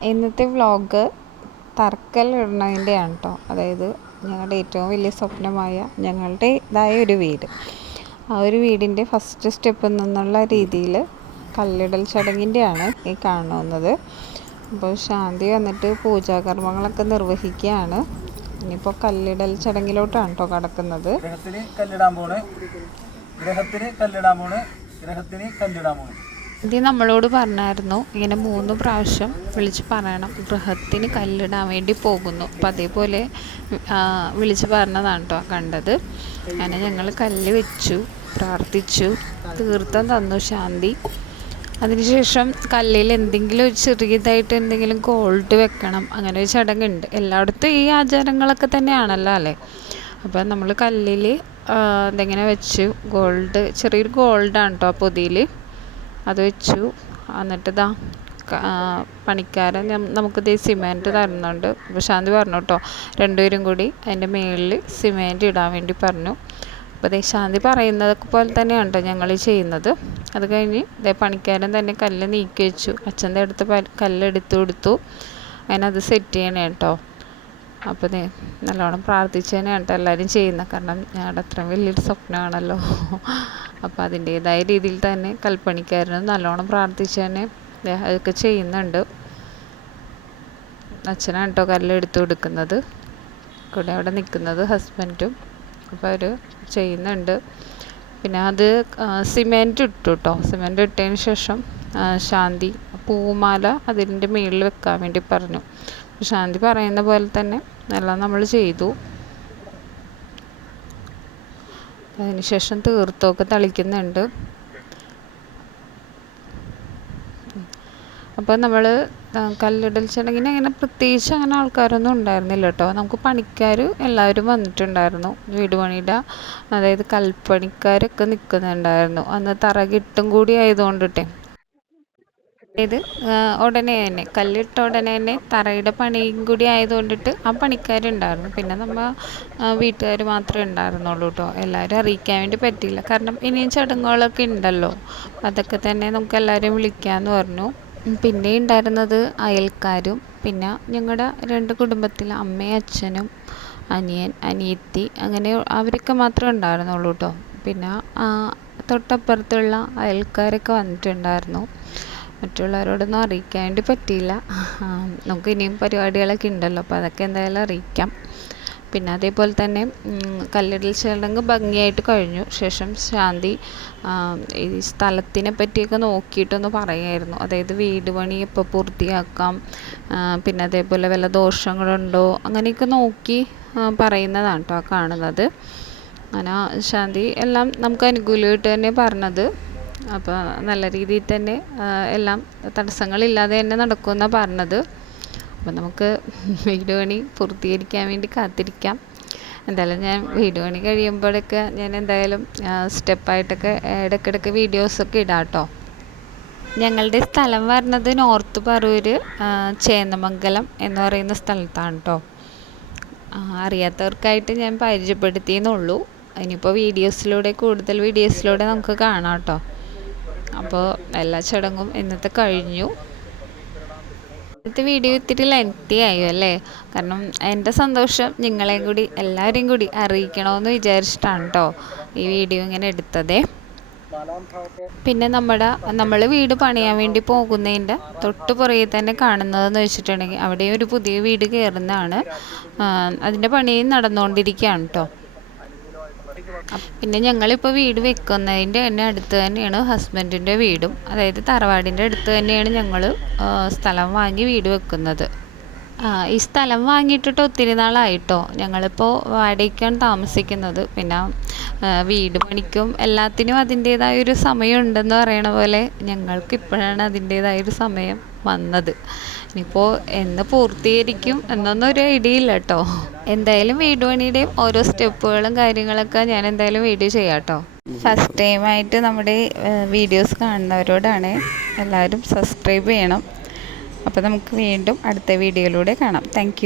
ഇന്നത്തെ വ്ളോഗ് തറക്കൽ ഇടുന്നതിന്റെയാണ് കേട്ടോ അതായത് ഞങ്ങളുടെ ഏറ്റവും വലിയ സ്വപ്നമായ ഞങ്ങളുടെ ഇതായ ഒരു വീട്. ആ ഒരു വീടിന്റെ ഫസ്റ്റ് സ്റ്റെപ്പ് എന്നുള്ള രീതിയിൽ കല്ലിടൽ ചടങ്ങിന്റെയാണ് ഈ കാണുന്നത്. അപ്പോൾ ശാന്തി വന്നിട്ട് പൂജാകർമ്മങ്ങളൊക്കെ നിർവഹിക്കുകയാണ്. ഇനിയിപ്പോൾ കല്ലിടൽ ചടങ്ങിലോട്ടാണ് കേട്ടോ കടക്കുന്നത്. ഗ്രഹത്തിന് കല്ലിടാൻ പോണ്. ഗ്രഹത്തിന് കല്ലിടാൻ പോണ്. ഗ്രഹത്തിന് കല്ലിടാൻ പോണ്. ഇത് നമ്മളോട് പറഞ്ഞായിരുന്നു ഇങ്ങനെ മൂന്ന് പ്രാവശ്യം വിളിച്ച് പറയണം. ഗൃഹത്തിന് കല്ലിടാൻ വേണ്ടി പോകുന്നു. അപ്പം അതേപോലെ വിളിച്ച് പറഞ്ഞതാണ് കേട്ടോ കണ്ടത്. അങ്ങനെ ഞങ്ങൾ കല്ല് വെച്ചു പ്രാർത്ഥിച്ചു തീർത്ഥം തന്നു ശാന്തി. അതിനുശേഷം കല്ലിൽ എന്തെങ്കിലും ഒരു ചെറിയതായിട്ട് എന്തെങ്കിലും ഗോൾഡ് വെക്കണം അങ്ങനെ ഒരു ചടങ്ങുണ്ട്. എല്ലായിടത്തും ഈ ആചാരങ്ങളൊക്കെ തന്നെയാണല്ലോ അല്ലേ? അപ്പം നമ്മൾ കല്ലിൽ എന്തെങ്കിലും വെച്ചു? ഗോൾഡ് ചെറിയൊരു ഗോൾഡാണ് കേട്ടോ പൊതിയിൽ അത് വെച്ചു. എന്നിട്ട് ആ, പണിക്കാരൻ നമുക്ക് ദേ സിമെന്റ് തരുന്നുണ്ട്. അപ്പോൾ ശാന്തി പറഞ്ഞു കേട്ടോ രണ്ടുപേരും കൂടി അതിന്റെ മുകളിൽ സിമെന്റ് ഇടാൻ വേണ്ടി പറഞ്ഞു. അപ്പോൾ ദേ ശാന്തി പറയുന്നതൊക്കെ പോലെ തന്നെയാണ് കേട്ടോ ഞങ്ങൾ ചെയ്യുന്നത്. അത് കഴിഞ്ഞ് ദേ പണിക്കാരൻ തന്നെ കല്ല് നീക്കി വെച്ചു. അച്ഛന്റെ അടുത്ത് കല്ലെടുത്ത് കൊടുത്തു. അങ്ങനെ അത് സെറ്റ് ചെയ്യണേ കേട്ടോ അപ്പോൾ ദേ നല്ലോണം പ്രാർത്ഥിച്ചതന്നെ കേട്ടോ എല്ലാവരും ചെയ്യുന്നത് കാരണം ഞങ്ങളുടെ അത്രയും വലിയൊരു സ്വപ്നമാണല്ലോ അപ്പോൾ അതിന്റേതായ രീതിയിൽ തന്നെ കൽപ്പണിക്കാരനും നല്ലോണം പ്രാർത്ഥിച്ച് തന്നെ അതൊക്കെ ചെയ്യുന്നുണ്ട്. അച്ഛനാണ് കേട്ടോ കല്ലെടുത്ത് കൊടുക്കുന്നത്. കൂടെ അവിടെ നിൽക്കുന്നത് ഹസ്ബൻഡും. അപ്പോൾ അവർ ചെയ്യുന്നുണ്ട്. പിന്നെ അത് സിമെന്റ് ഇട്ടു കേട്ടോ സിമെന്റ് ഇട്ടതിന് ശേഷം ശാന്തി പൂമാല അതിന്റെ മുകളിൽ വെക്കാൻ വേണ്ടി പറഞ്ഞു. ശാന്തി പറയുന്ന പോലെ തന്നെ എല്ലാം നമ്മൾ ചെയ്തു. അതിനുശേഷം തീർത്തൊക്കെ തളിക്കുന്നുണ്ട്. അപ്പോൾ നമ്മൾ കല്ലിടൽ ചടങ്ങിന് അങ്ങനെ പ്രത്യേകിച്ച് അങ്ങനെ ആൾക്കാരൊന്നും ഉണ്ടായിരുന്നില്ല കേട്ടോ നമുക്ക് പണിക്കാർ എല്ലാവരും വന്നിട്ടുണ്ടായിരുന്നു. വീട് പണിയുടെ അതായത് കൽപ്പണിക്കാരൊക്കെ നിൽക്കുന്നുണ്ടായിരുന്നു അന്ന് തറ കിട്ടും കൂടി ആയതുകൊണ്ടിട്ടേ. ആ, ഉടനെ തന്നെ കല്ലിട്ട ഉടനെ തന്നെ തറയുടെ പണിയും കൂടി ആയതുകൊണ്ടിട്ട് ആ പണിക്കാരുണ്ടായിരുന്നു. പിന്നെ നമ്മൾ വീട്ടുകാർ മാത്രമേ ഉണ്ടായിരുന്നുള്ളൂ കേട്ടോ എല്ലാവരും അറിയിക്കാൻ വേണ്ടി പറ്റിയില്ല. കാരണം ഇനിയും ചടങ്ങുകളൊക്കെ ഉണ്ടല്ലോ. അതൊക്കെ തന്നെ നമുക്ക് എല്ലാവരെയും വിളിക്കാമെന്ന് പറഞ്ഞു. പിന്നെ ഉണ്ടായിരുന്നത് അയൽക്കാരും പിന്നെ ഞങ്ങളുടെ രണ്ട് കുടുംബത്തിലെ അമ്മയും അച്ഛനും അനിയൻ അനിയത്തി അങ്ങനെ അവരൊക്കെ മാത്രമേ ഉണ്ടായിരുന്നുള്ളൂ കേട്ടോ പിന്നെ തൊട്ടപ്പുറത്തുള്ള അയൽക്കാരൊക്കെ വന്നിട്ടുണ്ടായിരുന്നു. മറ്റുള്ളവരോടൊന്നും അറിയിക്കാൻ വേണ്ടി പറ്റിയില്ല നമുക്ക് ഇനിയും പരിപാടികളൊക്കെ ഉണ്ടല്ലോ അപ്പോൾ അതൊക്കെ എന്തായാലും അറിയിക്കാം. പിന്നെ അതേപോലെ തന്നെ കല്ലിടൽ ചടങ്ങ് ഭംഗിയായിട്ട് കഴിഞ്ഞു. ശേഷം ശാന്തി ഈ സ്ഥലത്തിനെ പറ്റിയൊക്കെ നോക്കിയിട്ടൊന്ന് പറയായിരുന്നു. അതായത് വീട് പണി എപ്പോൾ പൂർത്തിയാക്കാം പിന്നെ അതേപോലെ വല്ല ദോഷങ്ങളുണ്ടോ അങ്ങനെയൊക്കെ നോക്കി പറയുന്നതാണ് കേട്ടോ കാണുന്നത്. അങ്ങനെ ശാന്തി എല്ലാം നമുക്ക് അനുകൂലമായിട്ട് തന്നെ പറഞ്ഞത്. അപ്പോൾ നല്ല രീതിയിൽ തന്നെ എല്ലാം തടസ്സങ്ങളില്ലാതെ തന്നെ നടക്കുമെന്നാണ് പറഞ്ഞത്. അപ്പോൾ നമുക്ക് വീട് പണി പൂർത്തീകരിക്കാൻ വേണ്ടി കാത്തിരിക്കാം. എന്തായാലും ഞാൻ വീട് പണി കഴിയുമ്പോഴൊക്കെ ഞാൻ എന്തായാലും സ്റ്റെപ്പായിട്ടൊക്കെ ഇടയ്ക്കിടയ്ക്ക് വീഡിയോസൊക്കെ ഇടാം കേട്ടോ. ഞങ്ങളുടെ സ്ഥലം വരുന്നത് നോർത്ത് പറൂർ ചേന്നമംഗലം എന്ന് പറയുന്ന സ്ഥലത്താണ് കേട്ടോ. അറിയാത്തവർക്കായിട്ട് ഞാൻ പരിചയപ്പെടുത്തിയെന്നുള്ളൂ ഇനിയിപ്പോൾ വീഡിയോസിലൂടെ കൂടുതൽ വീഡിയോസിലൂടെ നമുക്ക് കാണാം കേട്ടോ. അപ്പോൾ എല്ലാ ചടങ്ങും ഇന്നത്തെ കഴിഞ്ഞു. ഇന്നത്തെ വീഡിയോ ഇത്തിരി ലെങ്തി ആയി അല്ലേ? കാരണം എന്റെ സന്തോഷം നിങ്ങളെയും കൂടി എല്ലാവരെയും കൂടി അറിയിക്കണമെന്ന് വിചാരിച്ചിട്ടാണ് കേട്ടോ ഈ വീഡിയോ ഇങ്ങനെ എടുത്തതേ. പിന്നെ നമ്മുടെ നമ്മൾ വീട് പണിയാൻ വേണ്ടി പോകുന്നതിന്റെ തൊട്ട് പുറകെ തന്നെ കാണുന്നതെന്ന് വെച്ചിട്ടുണ്ടെങ്കിൽ അവിടെ ഒരു പുതിയ വീട് കയറുന്നതാണ്. അതിന്റെ പണിയും നടന്നുകൊണ്ടിരിക്കുകയാണ് കേട്ടോ പിന്നെ ഞങ്ങളിപ്പോൾ വീട് വെക്കുന്നതിന്റെ തന്നെ അടുത്ത് തന്നെയാണ് ഹസ്ബൻഡിന്റെ വീടും. അതായത് തറവാടിന്റെ അടുത്ത് തന്നെയാണ് ഞങ്ങൾ സ്ഥലം വാങ്ങി വീട് വെക്കുന്നത്. ഈ സ്ഥലം വാങ്ങിയിട്ടിട്ട് ഒത്തിരി നാളായിട്ടോ? ഞങ്ങളിപ്പോൾ വാടകയ്ക്കാണ് താമസിക്കുന്നത്. പിന്നെ വീട് പണിക്കും എല്ലാത്തിനും അതിന്റേതായ ഒരു സമയമുണ്ടെന്ന് പറയണ പോലെ ഞങ്ങൾക്ക് ഇപ്പോഴാണ് അതിന്റേതായ ഒരു സമയം വന്നത്. ഇനിയിപ്പോൾ എന്ന് പൂർത്തീകരിക്കും എന്നൊന്നും ഒരു ഐഡിയ ഇല്ല കേട്ടോ എന്തായാലും വീട് പണിയുടെയും ഓരോ സ്റ്റെപ്പുകളും കാര്യങ്ങളൊക്കെ ഞാൻ എന്തായാലും വീഡിയോ ചെയ്യാം കേട്ടോ ഫസ്റ്റ് ടൈമായിട്ട് നമ്മുടെ വീഡിയോസ് കാണുന്നവരോടാണ് എല്ലാവരും സബ്സ്ക്രൈബ് ചെയ്യണം. അപ്പോൾ നമുക്ക് വീണ്ടും അടുത്ത വീഡിയോയിലൂടെ കാണാം. താങ്ക്